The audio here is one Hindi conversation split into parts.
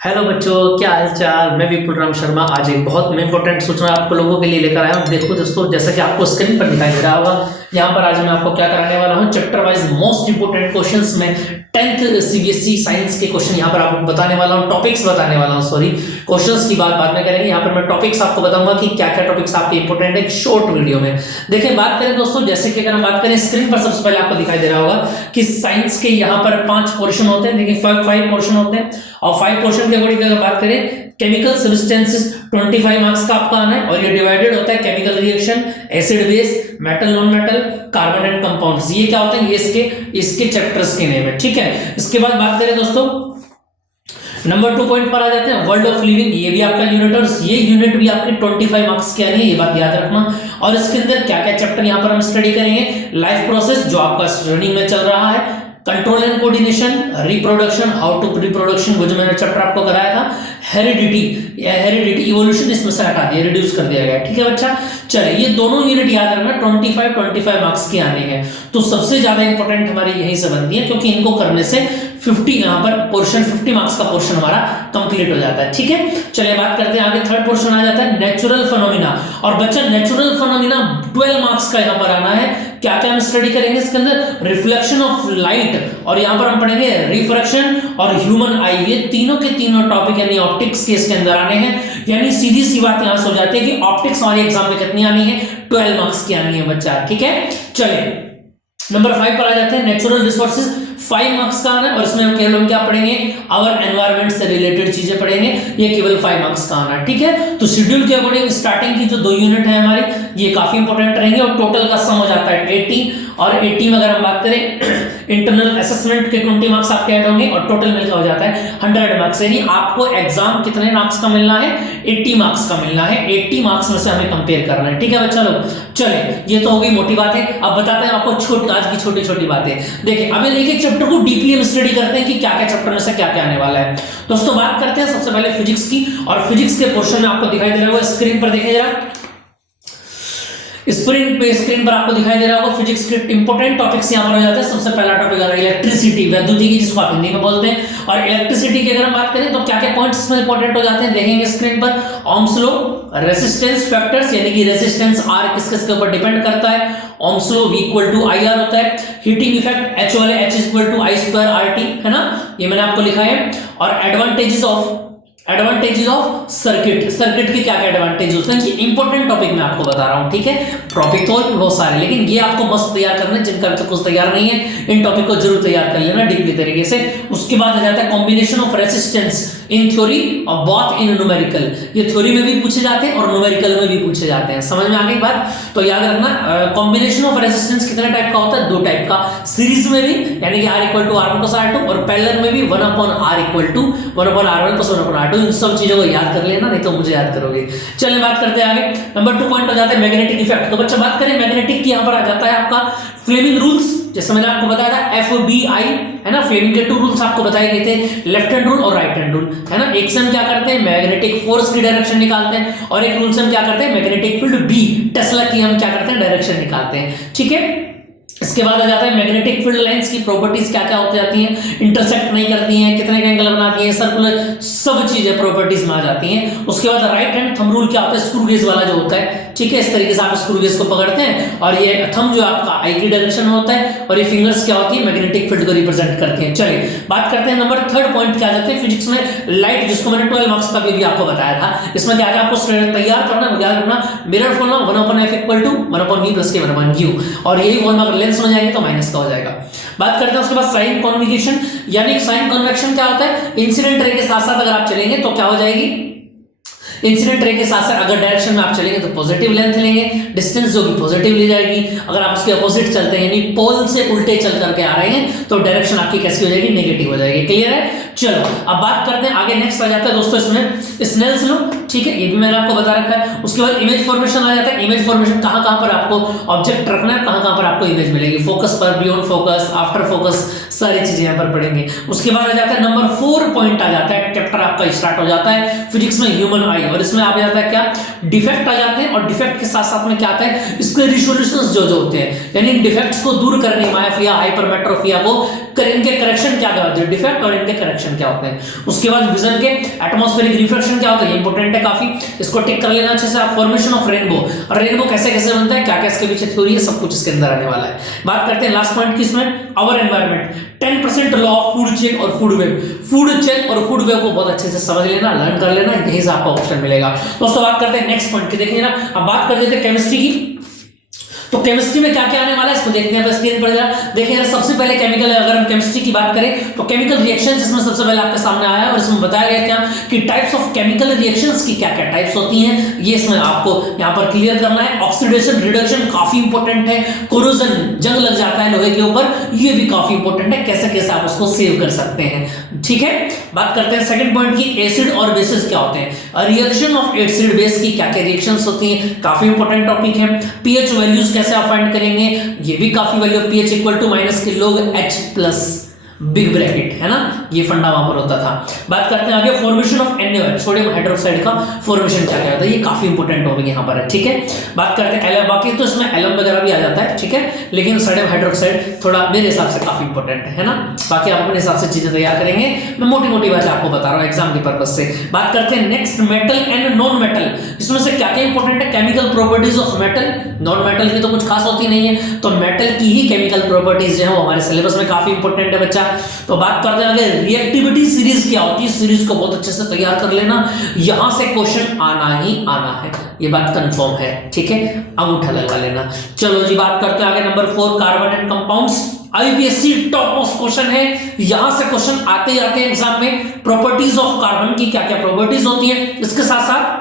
हेलो बच्चों, क्या हाल चाल। मैं विपुल राम शर्मा आज एक बहुत इंपॉर्टेंट सूचना आपको लोगों के लिए लेकर आया हूँ। देखो दोस्तों, जैसा कि आपको स्क्रीन पर दिखाई दे रहा होगा, यहाँ पर आज मैं आपको क्या कराने वाला हूँ, chapter wise most important questions में 10th सीबीएसई साइंस के क्वेश्चन यहाँ पर आपको बताने वाला हूँ, टॉपिक्स बताने वाला हूँ। सॉरी, क्वेश्चंस की बात बाद में करेंगे। यहाँ पर मैं टॉपिक्स आपको बताऊंगा कि क्या क्या टॉपिक्स आपके इंपॉर्टेंट है, एक शॉर्ट वीडियो में। देखिए, बात करें दोस्तों, जैसे कि अगर हम बात करें, स्क्रीन पर सबसे पहले आपको दिखाई दे रहा होगा कि साइंस के यहाँ पर 5 पोर्शन होते हैं। देखिए, 5 पोर्शन होते हैं और 5 पोर्शन के अकॉर्डिंग अगर बात करें, केमिकल सब्सटेंसेस 25 मार्क्स का आपका आना है और ये डिवाइडेड होता है chemical reaction, acid base, metal non metal, carbon and compounds. ये क्या होते हैं, ये इसके चैप्टर्स के नेम है, ठीक है। इसके बाद बात करें दोस्तों, नंबर 2 पॉइंट पर आ जाते हैं वर्ल्ड ऑफ लिविंग। ये भी आपका यूनिट और ये यूनिट भी आपके 25 मार्क्स के आनी है, ये बात याद रखना। और इसके अंदर क्या क्या चैप्टर यहाँ पर हम स्टडी करेंगे, लाइफ प्रोसेस जो आपका रनिंग में चल रहा है, control and coordination, reproduction, how to reproduction, वो जो मैंने चैप्टर आपको कराया था, हेरिडिटी इवोल्यूशन इसमें से हटा दिया, रिड्यूस कर दिया गया, ठीक है बच्चा। चलिए, ये दोनों यूनिट याद रखना, 25 मार्क्स के आने हैं। तो सबसे ज्यादा इंपॉर्टेंट हमारी यहीं से बनती है, क्योंकि इनको करने से 50 यहाँ पर पोर्शन 50 मार्क्स का पोर्शन हमारा कंप्लीट हो जाता है, ठीक है। चलिए बात करते हैं आगे, थर्ड पोर्शन आ जाता है नेचुरल फिनोमिना। और बच्चा, नेचुरल फिनोमिना 12 मार्क्स का यहाँ पर आना है। क्या क्या हम स्टडी करेंगे इसके अंदर, रिफ्लेक्शन ऑफ लाइट, और यहाँ पर हम पढ़ेंगे रिफ्रैक्शन और ह्यूमन आई। ये तीनों के तीनों टॉपिक यानी ऑप्टिक्स के इसके अंदर आने हैं। यानी सीधी सी बात यहां से हो जाती है कि ऑप्टिक्स हमारे एग्जाम में कितनी आनी है, 12 मार्क्स की आनी है बच्चा, ठीक है। चलिए नंबर 5 पर आ जाते हैं, नेचुरल रिसोर्सेज 5 मार्क्स का आना है और इसमें हम केवल क्या पढ़ेंगे, आवर एनवायरनमेंट से रिलेटेड चीजें पढ़ेंगे, ये केवल 5 मार्क्स का आना है, ठीक है। तो शेड्यूल के अकॉर्डिंग स्टार्टिंग की जो 2 यूनिट है हमारी, ये काफी इंपॉर्टेंट रहेंगे और टोटल का सम हो जाता है 80। और 80 में अगर हम बात करें, इंटरनल असेसमेंट के 20 मार्क्स आपके ऐड होंगे और टोटल मिलकर हो जाता है 100 मार्क्स। यानी आपको एग्जाम कितने मार्क्स का मिलना है, 80 मार्क्स का मिलना है। 80 मार्क्स में से हमें कंपेयर करना है, ठीक है बच्चा लोग। चले, ये तो हो गई मोटी बात है। अब बताते हैं आपको आज की छोटी छोटी बातें। देखिए, अब एक एक चैप्टर को डीपली हम स्टडी करते हैं कि क्या क्या चैप्टर में से क्या क्या आने वाला है। दोस्तों बात करते हैं सबसे पहले फिजिक्स की, और फिजिक्स के पोर्शन में आपको दिखाई दे रहा होगा, स्क्रीन पर देखिए जरा, स्क्रीन पर आपको दिखाई दे रहा होगा फिजिक्स के इंपॉर्टेंट टॉपिक्स यहां पर हो जाते हैं। सबसे पहला टॉपिक आ रहा है इलेक्ट्रिसिटी, वैद्युतिकी, जिसको आप हिंदी में बोलते हैं। और इलेक्ट्रिसिटी की अगर हम बात करें तो क्या क्या पॉइंट्स इसमें इंपॉर्टेंट हो जाते हैं, देखेंगे स्क्रीन पर। ओम्स लॉ, रेजिस्टेंस फैक्टर्स, यानी कि रेजिस्टेंस आर किसके ऊपर डिपेंड करता है, ओम्स लॉ V = IR होता है। हीटिंग इफेक्ट H वाले H = I2RT, है ना, ये मैंने आपको लिखा है। और एडवांटेजेस ऑफ सर्किट के क्या क्या एडवांटेज होते हैं, कि इंपॉर्टेंट टॉपिक मैं आपको बता रहा हूं, ठीक है। टॉपिक तो बहुत सारे, लेकिन ये आपको मस्त तैयार करना है, जिनका तो कुछ तैयार नहीं है, इन टॉपिक को जरूर तैयार कर लेना डीपली तरीके से। उसके बाद आ जाता है combination of resistance in theory और बोथ इन न्यूमेरिकल। ये थ्योरी में भी पूछे जाते हैं और न्यूमेरिकल में भी पूछे जाते हैं, समझ में आ गई बात। तो याद रखना, कॉम्बिनेशन ऑफ रेजिस्टेंस कितने टाइप का होता है, 2 टाइप का, सीरीज में भी यानी कि R = R1 + R2, और पैरेलल में भी 1/R = 1/R1 + 1/R2। इन सब चीजों को याद कर लेना, नहीं तो मुझे याद करोगे। चलिए बात करते हैं आगे, नंबर 2 पॉइंट हो जाता है मैग्नेटिक इफेक्ट। तो बच्चा बात करें मैग्नेटिक की, यहां पर आ जाता है आपका फ्लेमिंग रूल्स, जैसे मैंने आपको बताया था FBI, है ना। फ्लेमिंग के 2 रूल्स आपको बताए गए थे, लेफ्ट हैंड रूल और राइट हैंड रूल, है ना। एक से हम क्या करते हैं, मैग्नेटिक फोर्स की डायरेक्शन निकालते हैं, और एक रूल से हम क्या करते हैं, मैग्नेटिक फील्ड B टेस्ला की हम क्या करते हैं, डायरेक्शन निकालते हैं, ठीक है। इसके बाद आ जाता है मैग्नेटिक फील्ड लाइंस की प्रॉपर्टीज क्या क्या होती जाती हैं, इंटरसेक्ट नहीं करती हैं, कितने एंगल बनाती हैं, सर्कुलर, सब चीजें प्रॉपर्टीज में आ जाती हैं। उसके बाद राइट हैंड थंब रूल क्या होता है, स्क्रू गेज वाला जो होता है, ठीक है। इस तरीके से आप स्क्रू गेज को पकड़ते हैं और ये थंब जो आपका आई की डायरेक्शन में होता है, और ये फिंगर्स क्या होती है, मैग्नेटिक फील्ड को रिप्रेजेंट करती हैं। चलिए बात करते हैं नंबर 3 पॉइंट क्या जाते हैं फिजिक्स में, लाइट, जिसको मैंने 12 मार्क्स का भी आपको बताया था। इसमें क्या क्या आपको तैयार करना है, याद रखना, mirror formula 1/F = 1/V + K 1/U, और यही फॉर्मूला अगर लेंस में जाएंगे तो माइनस का हो जाएगा। बात करते हैं उसके बाद साइन कन्वेक्शन, यानी साइन कन्वेक्शन क्या होता है, इंसिडेंट रे के साथ साथ अगर आप चलेंगे तो क्या हो जाएगी, इंसिडेंट रे के साथ साथ अगर डायरेक्शन में आप चलेंगे तो पॉजिटिव लेंथ लेंगे, डिस्टेंस जो कि पॉजिटिव ली जाएगी। अगर आप उसके अपोजिट चलते हैं, यानी पोल से उल्टे चल करके आ रहे हैं, तो डायरेक्शन आपकी कैसी हो जाएगी, नेगेटिव हो जाएगी। क्लियर है। चलो अब बात करते हैं आगे, नेक्स्ट आ जाता है दोस्तों इसमें स्नेल्स लॉ, ठीक है, ये भी मैंने आपको बता रखा है। उसके बाद इमेज फॉर्मेशन आ जाता है। इमेज फॉर्मेशन कहां पर आपको ऑब्जेक्ट रखना है, कहां पर आपको इमेज मिलेगी, फोकस पर, बियॉन्ड फोकस, आफ्टर फोकस, सारी चीजें यहां पर पढ़ेंगे। उसके बाद आ जाता है नंबर 4 पॉइंट आ जाता है, चैप्टर आपका स्टार्ट हो जाता है फिजिक्स में ह्यूमन आई, और इसमें आ जाता है क्या, डिफेक्ट आ जाते हैं और डिफेक्ट के साथ साथ में क्या आता है, इसके रिसोल्यूशंस जो जो होते हैं, यानी इन डिफेक्ट्स को दूर करने, मायोपिया, हाइपरमेट्रोपिया को इनके करेक्शन क्या होते हैं, डिफेक्ट और इनके करेक्शन क्या होते हैं। उसके बाद विजन के एटमॉस्फेरिक रिफ्लेक्शन क्या होता है, ये इंपॉर्टेंट है काफी, इसको टिक कर लेना अच्छे से। आप फॉर्मेशन ऑफ रेनबो, और रेनबो कैसे कैसे बनता है, क्या क्या इसके पीछे थ्योरी है, सब कुछ इसके अंदर आने वाला है। बात करते हैं लास्ट पॉइंट की इसमें, our environment, 10% law of food chain और फूड वेब। फूड चेन और फूड वेब को बहुत अच्छे से समझ लेना, लर्न कर लेना, यहीं से आपको ऑप्शन मिलेगा। दोस्तों बात करते हैं नेक्स्ट पॉइंट की, देखिए ना, अब बात कर देते हैं केमिस्ट्री की। तो केमिस्ट्री में क्या क्या आने वाला है इसको देखते हैं स्क्रीन पर जरा। देखिए यार, सबसे पहले केमिकल, अगर हम केमिस्ट्री की बात करें तो केमिकल रिएक्शंस इसमें सबसे पहले आपके सामने आया है, और इसमें बताया गया क्या कि टाइप्स ऑफ केमिकल रिएक्शंस की क्या क्या टाइप्स होती हैं, ये इसमें आपको यहां पर क्लियर करना है। ऑक्सीडेशन रिडक्शन काफी इंपॉर्टेंट है, कोरोजन, जंग लग जाता है लोहे के ऊपर, ये भी काफी इंपॉर्टेंट है, कैसे कैसे आप उसको सेव कर सकते हैं, ठीक है। बात करते हैं सेकंड पॉइंट की, एसिड और बेसिस क्या होते हैं, रिएक्शन ऑफ एसिड बेस की क्या क्या रिएक्शंस होती हैं, काफी इंपॉर्टेंट टॉपिक है। पीएच वैल्यूज कैसे आप फाइंड करेंगे, ये भी काफी value, pH equal to minus के log H plus big bracket है ना, ये फंडा वहां पर होता था। बात करते हैं आगे, formation of NaOH, sodium hydroxide का फॉर्मेशन क्या क्या होता है, ये काफी इंपॉर्टेंट टॉपिक यहां पर है, ठीक है। बात करते हैं बाकी तो इसमें एलम वगैरह भी आ जाता है, ठीक है, लेकिन सोडियम हाइड्रोक्साइड थोड़ा मेरे हिसाब से काफी इंपॉर्टेंट है ना। बाकी आप अपने हिसाब से चीजें तैयार करेंगे, मैं मोटी मोटी बातें आपको बता रहा हूं एग्जाम के पर्पज से। बात करते हैं next, metal and non metal, इसमें से क्या क्या इंपॉर्टेंट है, chemical properties of metal. Non metal की तो कुछ खास होती नहीं है, तो मेटल की ही केमिकल प्रॉपर्टीज जो है वो हमारे सिलेबस में काफी इंपॉर्टेंट है बच्चा। तो बात करते हैं आगे, रिएक्टिविटी सीरीज क्या होती है, सीरीज को बहुत अच्छे से तैयार कर लेना, यहां से क्वेश्चन आना ही आना है, ये बात कंफर्म है, ठीक है, अंगूठा लगा लेना। चलो जी, बात करते हैं आगे number 4, carbon and compounds. IPSC top most question है, यहां से क्वेश्चन आते ही आते हैं एग्जाम में। प्रॉपर्टीज ऑफ कार्बन की क्या क्या प्रॉपर्टीज होती है, इसके साथ साथ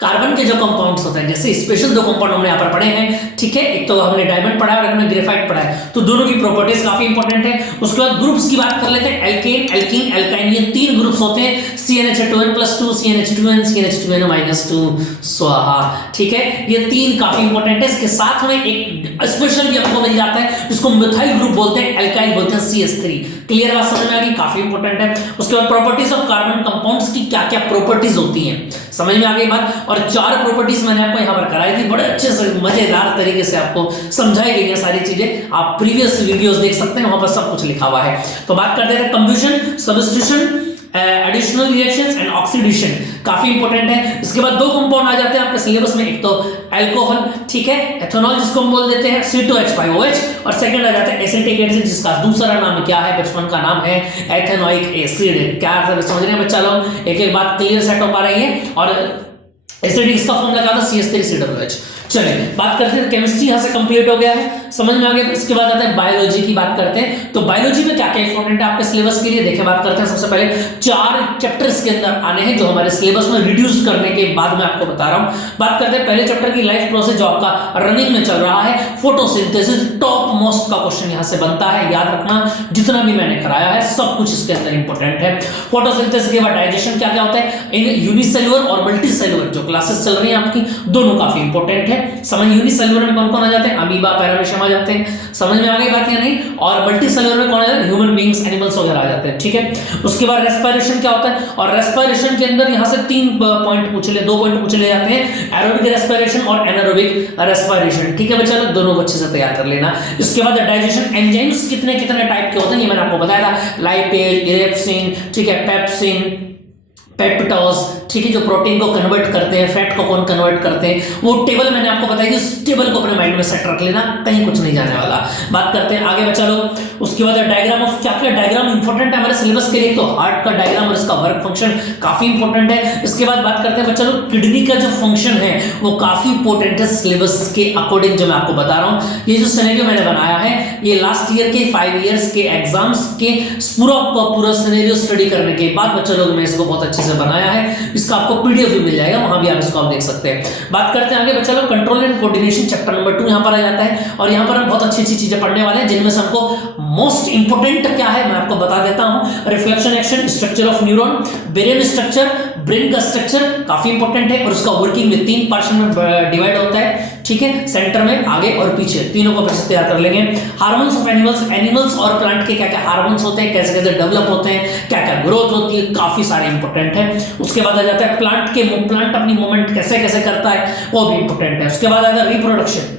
कार्बन के जो कंपाउंड्स होते हैं, जैसे स्पेशल दो कंपाउंड हमने यहाँ पर पढ़े हैं, ठीक है, एक तो हमने डायमंड पढ़ा है और एक हमने ग्रेफाइट पढ़ा है, तो दोनों की प्रॉपर्टीज काफी इंपॉर्टेंट है। उसके बाद ग्रुप्स की बात कर लेते हैं, एल्केन, एल्कीन, एल्काइन, ये 3 ग्रुप्स होते हैं, CnH2n+2, CnH2n, CnH2n-2, स्वाहा, ठीक है, ये 3 काफी इंपॉर्टेंट है। इसके साथ में एक स्पेशल भी आपको मिल जाता है, जिसको मिथाइल ग्रुप बोलते हैं, एल्काइल बोलते हैं, CH3। क्लियर बात समझ में आ गई, काफी इंपॉर्टेंट है। उसके बाद प्रॉपर्टीज ऑफ कार्बन कंपाउंड्स की क्या क्या प्रॉपर्टीज होती हैं, समझ में आ गई बात। और 4 प्रॉपर्टीज मैंने आपको यहां पर कराई थी, बड़े अच्छे से मजेदार तरीके से आपको समझाई गई हैं सारी चीजें, आप प्रीवियस वीडियोस देख सकते हैं, वहां पर सब कुछ लिखा हुआ है। तो बात करते हैं combustion, substitution, additional reactions and oxidation, काफी इंपॉर्टेंट है। इसके बाद 2 कंपाउंड आ जाते हैं आपके सिलेबस में, एक तो अल्कोहल, ठीक है, एथेनॉल जिसको हम बोल देते हैं C2H5OH, और सेकंड आ जाता है एसिटिक एसिड, जिसका दूसरा नाम क्या है, बचपन का नाम है एथेनोइक एसिड। क्या समझ रहे हैं बच्चा लोग, एक एक बात क्लियर सेट हो पा रही है। और एसिडिक इसका फॉर्मूला क्या था, CH3COOH। चलिए बात करते हैं, केमिस्ट्री यहां से कंप्लीट हो गया है, समझ में आ गया। इसके बाद आता है बायोलॉजी की बात करते हैं। तो बायोलॉजी में क्या क्या इंपॉर्टेंट है आपके सिलेबस के लिए, देखिए बात करते हैं। सबसे पहले 4 चैप्टर्स के अंदर आने हैं, जो हमारे सिलेबस में रिड्यूस करने के बाद मैं आपको बता रहा हूं। बात करते हैं पहले चैप्टर की, लाइफ प्रोसेस, जो आपका रनिंग में चल रहा है। फोटोसिंथेसिस टॉप मोस्ट का क्वेश्चन यहां से बनता है, याद रखना, जितना भी मैंने कराया है सब कुछ इसके अंदर इंपॉर्टेंट है। फोटोसिंथेसिस के बाद डाइजेशन क्या क्या होता है, इन यूनिसेल्युलर और मल्टीसेल्युलर जो क्लासेस चल रही हैं आपकी, दोनों काफी इंपॉर्टेंट है। समझ, यूनिसेल्युलर में कौन कौन आ जाते हैं, अमीबा, पैरामीशियम आ जाते हैं, समझ में आ गई बात या नहीं। और मल्टीसेल्युलर में कौन आ जाते हैं, ह्यूमन बीइंग्स, एनिमल्स वगैरह आ जाते हैं, ठीक है। उसके बाद रेस्पिरेशन क्या होता है, और रेस्पिरेशन के अंदर यहां से 3 पॉइंट पूछ ले, 2 पॉइंट पूछ ले जाते हैं, एरोबिक रेस्पिरेशन और एनारोबिक रेस्पिरेशन, ठीक है बच्चा लोग, दोनों को अच्छे से तैयार कर लेना। इसके बाद डाइजेशन एंजाइम्स कितने कितने टाइप के होते हैं, ये मैंने आपको बताया था, लाइपेज, इलेप्सिन, ठीक है, पेप्सिन, पेप्टोज, ठीक है, जो प्रोटीन को कन्वर्ट करते हैं, फैट को कौन कन्वर्ट करते हैं, वो टेबल मैंने आपको बताई, इस टेबल को अपने माइंड में सेट रख लेना, कहीं कुछ नहीं जाने वाला। बात करते हैं आगे बच्चा लोग। उसके बाद डायग्राम ऑफ, क्या क्या डायग्राम इंपॉर्टेंट है हमारे सिलेबस के लिए, तो हार्ट का डायग्राम और इसका वर्क फंक्शन काफी इंपॉर्टेंट है। इसके बाद बात करते हैं बच्चा लोग, किडनी का जो फंक्शन है वो काफी इंपॉर्टेंट है सिलेबस के अकॉर्डिंग, जो मैं आपको बता रहा हूं। ये जो सिनेरियो मैंने बनाया है, ये लास्ट ईयर के 5 इयर्स के एग्जाम्स के पूरा सिनेरियो स्टडी करने के बाद बच्चा लोग मैं इसको बहुत अच्छे से बनाया है, इसका आपको पीडीएफ भी मिल जाएगा, वहां भी आप इसको आप देख सकते हैं। बात करते हैं आगे बच्चा लोग, control and coordination, chapter number 2 यहां पर आ जाता है, और यहां पर हम बहुत अच्छी अच्छी चीजें पढ़ने वाले हैं, जिनमें से हमको मोस्ट इंपोर्टेंट क्या है मैं आपको बता देता हूं। Reflection action, structure of neuron, brain structure, brain का स्ट्रक्चर काफी इंपॉर्टेंट है, और उसका वर्किंग में 3 पार्शन में डिवाइड होता है, ठीक है, सेंटर में, आगे और पीछे तीनों को अच्छे से तैयार कर लेंगे। हार्मोन्स ऑफ एनिमल्स, एनिमल्स और प्लांट के क्या क्या हार्मोन्स होते हैं, कैसे कैसे डेवलप होते हैं, क्या क्या ग्रोथ होती है, काफी सारे इंपॉर्टेंट है। उसके बाद आ जाता है प्लांट अपनी मूवमेंट कैसे कैसे करता है, वो भी इंपॉर्टेंट है। उसके बाद आता है रिप्रोडक्शन।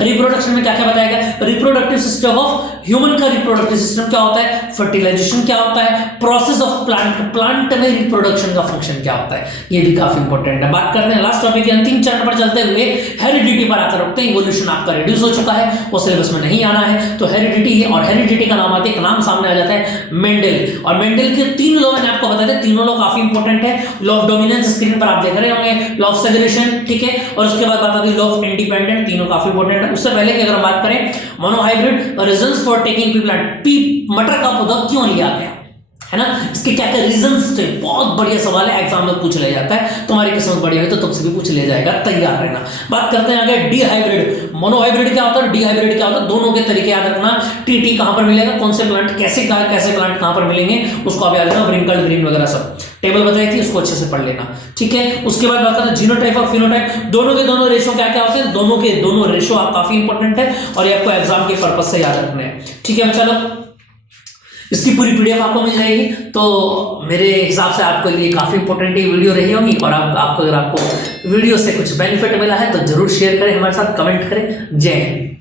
रिप्रोडक्शन में क्या क्या बताया गया, रिप्रोडक्टिव सिस्टम ऑफ ह्यूमन का रिप्रोडक्टिव सिस्टम क्या होता है, फर्टिलाइजेशन क्या होता है, प्रोसेस ऑफ प्लांट में रिप्रोडक्शन का फंक्शन क्या होता है, ये भी काफी इंपॉर्टेंट है। बात करते हैं लास्ट टॉपिक के अंतिम चरण पर चलते हुए हेरिडिटी पर आकर रुकते हैं। इवोल्यूशन आपका रिड्यूस हो चुका है, वो सिलेबस में नहीं आना है, तो हेरिडिटी है, और हेरिडिटी का नाम आते एक नाम सामने आ जाता है मेंडल। और मेंडल के 3 लॉ मैंने आपको बताया, तीनों लॉ काफी इंपॉर्टेंट है। लॉ ऑफ डोमिनेंस स्क्रीन पर आप देख रहे होंगे, लॉ ऑफ सेग्रेगेशन, ठीक है, और उसके बाद बात आती है लॉ ऑफ इंडिपेंडेंट, तीनों काफी इंपॉर्टेंट है। उससे पहले की अगर बात करें monohybrid reasons for taking P plant, P मटर का पौधा क्यों लिया गया, है ना, इसके क्या क्या रीजंस थे, बहुत बढ़िया सवाल है, एग्जाम में पूछ लिया जाता है। तुम्हारी किस्मत बढ़िया है तो तुमसे भी पूछ लिया जाएगा, तैयार रहना। बात करते हैं आगे डिहाइब्रिड। मोनोहाइब्रिड क्या होता है, डिहाइब्रिड क्या होता है, दोनों के तरीके याद रखना। टीटी कहां पर मिलेगा, कौन से प्लांट कैसे प्लांट कहां पर मिलेंगे, उसको आप याद रखना। व्रिंकल्ड ग्रीन वगैरह सब टेबल बताई थी, उसको अच्छे से पढ़ लेना, ठीक है। उसके बाद बात करते हैं जीनोटाइप और फिनोटाइप, दोनों के दोनों रेशो क्या क्या होते हैं, दोनों के दोनों रेशो आप काफी इंपॉर्टेंट है और ये आपको एग्जाम के पर्पज से याद रखने हैं, ठीक है। चलो, इसकी पूरी पीडीएफ आपको मिल जाएगी, तो मेरे हिसाब से आपको ये काफी इंपॉर्टेंट वीडियो रही होगी। और आपको अगर आपको वीडियो से कुछ बेनिफिट मिला है तो जरूर शेयर करें हमारे साथ, कमेंट करें। जय हिंद।